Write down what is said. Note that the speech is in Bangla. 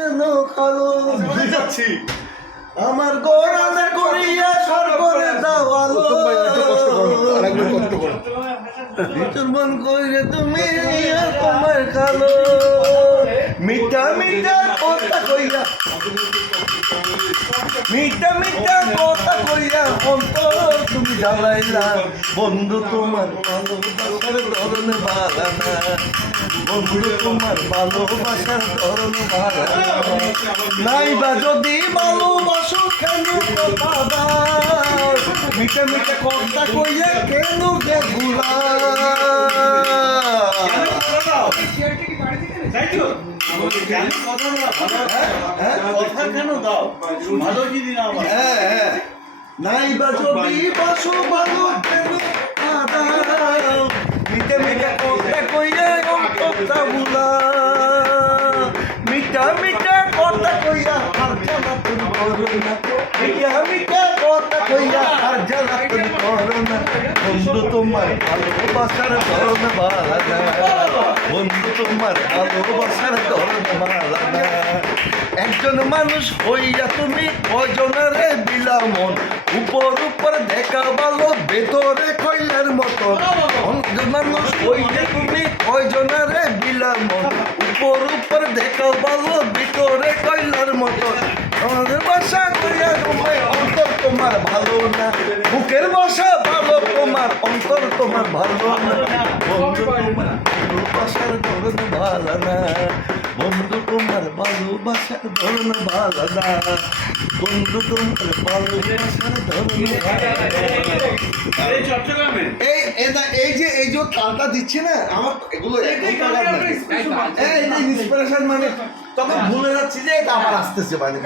কেন খালো যাচ্ছি আমার গোড়ানে করিয়া সরবরে দাও আলো ভিতর মন কইরে তুমি তোমার কালো মিঠা মিঠা কথা কইয়া মিঠা মিঠা কথা কইয়া অন্তর তুমি জ্বালাইলা। বন্ধু তোমার ভালোবাসার ধরন বাগানা বন্ধু তোমার ভালোবাসার ধরন বাগানা নাই বা যদি ভালোবাসো কেন কথা মিঠা মিঠা কথা কইয়া কেন গে ভুলা? কথা কেন দাও? ভালো যদি না হ্যাঁ হ্যাঁ। নাই বা যদি বাসো ভালো কেন দাও মিঠা মিঠা কথা বুলা। মিটা ভুলা কইয়া আর জ্বালা তুমি করো না বন্ধু তোমার ভালোবাসার ধরন না। বন্ধু তোমার ভালোবাসার ধরন না। একজন মানুষ হইয়া তুমি কজনারে বিলামন, উপর উপর দেখা ভালো, ভেতরে কইলার মতো একজন মানুষ হইয়া তুমি কয়জনারে বিলামন, উপর উপর দেখা ভালো, ভিতরে কইলার মতো তোমার ভালো না। বুকের বাসা ভালো তোমার অন্তর তোমার ভালো না। বন্ধু তোমার ভালোবাসার ধরন ভালো না। বন্ধু তোমার ভালোবাসার ধরন ভালো না। বন্ধু তোমার ভালোবাসার ধরন এই এই যে এই যে তালটা দিচ্ছে না আমার এগুলো ইন্সপিরেশন মানে তখন ভুলে যাচ্ছি যে এটা আবার আসতেছে মানে।